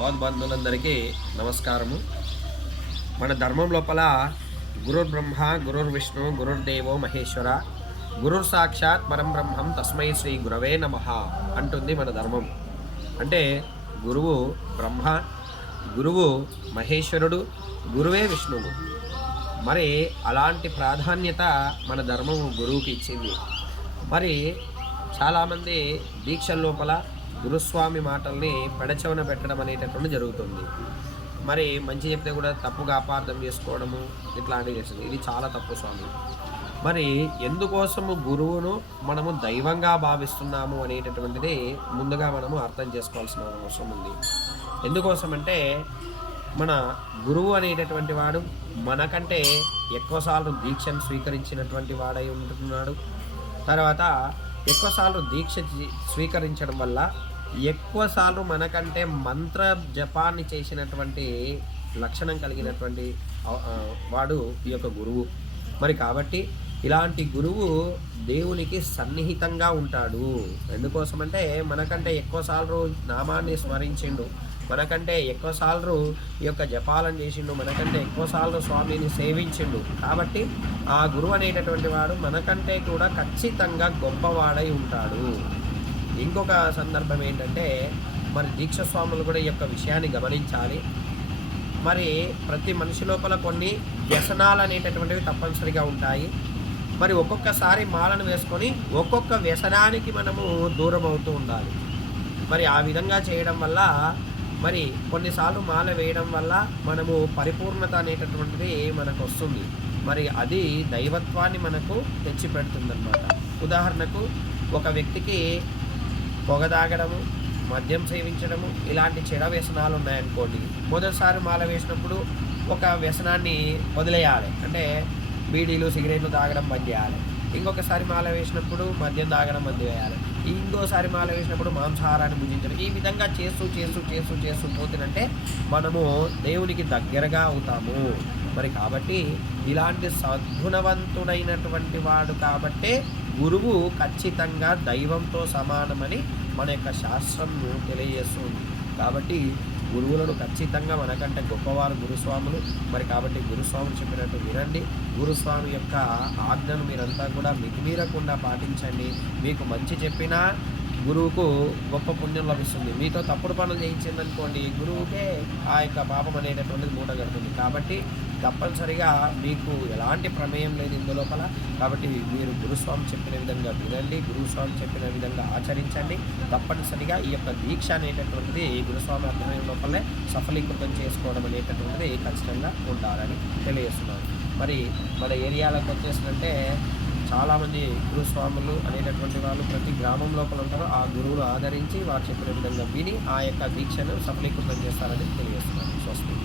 బంధువులందరికీ నమస్కారము. మన ధర్మం లోపల గురుర్ బ్రహ్మ గురుర్ విష్ణు గురుర్దేవో మహేశ్వర గురుర్ సాక్షాత్ పరం బ్రహ్మం తస్మై శ్రీ గురవే నమః అంటుంది మన ధర్మం. అంటే గురువు బ్రహ్మ, గురువు మహేశ్వరుడు, గురువే విష్ణువు. మరి అలాంటి ప్రాధాన్యత మన ధర్మము గురువుకి ఇచ్చింది. మరి చాలామంది దీక్షల లోపల గురుస్వామి మాటల్ని పెడచెవన పెట్టడం అనేటటువంటి జరుగుతుంది. మరి మంచి చెప్తే కూడా తప్పుగా అపార్థం చేసుకోవడము ఇట్లాంటివి చేస్తుంది. ఇది చాలా తప్పు స్వామి. మరి ఎందుకోసము గురువును మనము దైవంగా భావిస్తున్నాము అనేటటువంటిది ముందుగా మనము అర్థం చేసుకోవాల్సిన అవసరం ఉంది. ఎందుకోసమంటే మన గురువు అనేటటువంటి వాడు మనకంటే ఎక్కువసార్లు దీక్షను స్వీకరించినటువంటి వాడై ఉంటున్నాడు. తర్వాత ఎక్కువసార్లు దీక్ష స్వీకరించడం వల్ల ఎక్కువసార్లు మనకంటే మంత్ర జపాన్ని చేసినటువంటి లక్షణం కలిగినటువంటి వాడు ఈ యొక్క గురువు. మరి కాబట్టి ఇలాంటి గురువు దేవునికి సన్నిహితంగా ఉంటాడు. ఎందుకోసమంటే మనకంటే ఎక్కువసార్లు నామాన్ని స్మరించిండు, మనకంటే ఎక్కువసార్లు ఈ యొక్క జపాలను చేసిండు, మనకంటే ఎక్కువసార్లు స్వామిని సేవించిండు. కాబట్టి ఆ గురువు అనేటటువంటి వాడు మనకంటే కూడా ఖచ్చితంగా గొప్పవాడై ఉంటాడు. ఇంకొక సందర్భం ఏంటంటే మరి దీక్ష స్వాములు కూడా ఈ యొక్క విషయాన్ని గమనించాలి. మరి ప్రతి మనిషి లోపల కొన్ని వ్యసనాలు అనేటటువంటివి తప్పనిసరిగా ఉంటాయి. మరి ఒక్కొక్కసారి మాలను వేసుకొని ఒక్కొక్క వ్యసనానికి మనము దూరం అవుతూ ఉండాలి. మరి ఆ విధంగా చేయడం వల్ల మరి కొన్నిసార్లు మాల వేయడం వల్ల మనము పరిపూర్ణత అనేటటువంటిది మనకు వస్తుంది. మరి అది దైవత్వాన్ని మనకు తెచ్చిపెడుతుందన్నమాట. ఉదాహరణకు ఒక వ్యక్తికి పొగ తాగడము, మద్యం సేవించడము ఇలాంటి చెడ వ్యసనాలు ఉన్నాయనుకోండి. మొదటిసారి మాల వేసినప్పుడు ఒక వ్యసనాన్ని వదిలేయాలి, అంటే బీడీలు సిగరెట్లు తాగడం బంద్ చేయాలి. ఇంకొకసారి మాల వేసినప్పుడు మద్యం తాగడం బంద్ చేయాలి. ఇంకోసారి మాల వేసినప్పుడు మాంసాహారాన్ని భుజించడం. ఈ విధంగా చేస్తూ పోతుందంటే మనము దేవునికి దగ్గరగా అవుతాము. మరి కాబట్టి ఇలాంటి సద్గుణవంతుడైనటువంటి వాడు కాబట్టే గురువు ఖచ్చితంగా దైవంతో సమానమని మన యొక్క శాస్త్రం తెలియజేస్తుంది. కాబట్టి గురువులను ఖచ్చితంగా మనకంటే గొప్పవారు గురుస్వాములు. మరి కాబట్టి గురుస్వాములు చెప్పినట్టు వినండి. గురుస్వామి యొక్క ఆజ్ఞను మీరంతా కూడా మితిమీరకుండా పాటించండి. మీకు మంచి చెప్పినా గురువుకు గొప్ప పుణ్యం లభిస్తుంది. మీతో తప్పుడు పనులు చేయించిందనుకోండి, గురువుకే ఆ యొక్క పాపం అనేటటువంటిది మూట కడుతుంది. కాబట్టి తప్పనిసరిగా మీకు ఎలాంటి ప్రమేయం లేదు ఇందులోపల. కాబట్టి మీరు గురుస్వామి చెప్పిన విధంగా వినండి, గురుస్వామి చెప్పిన విధంగా ఆచరించండి. తప్పనిసరిగా ఈ యొక్క దీక్ష అనేటటువంటిది గురుస్వామి అర్థమైన లోపలే సఫలీకృతం చేసుకోవడం అనేటటువంటిది ఖచ్చితంగా ఉండాలని తెలియజేస్తున్నాను. మరి మన ఏరియాలకు వచ్చేసినంటే చాలామంది గురుస్వాములు అనేటటువంటి వాళ్ళు ప్రతి గ్రామం లోపల ఉంటారో ఆ గురువులు ఆదరించి వారు చెప్పిన విధంగా విని ఆ యొక్క దీక్షను సఫలీకృతం చేస్తారని తెలియజేస్తున్నాను. స్వస్తి.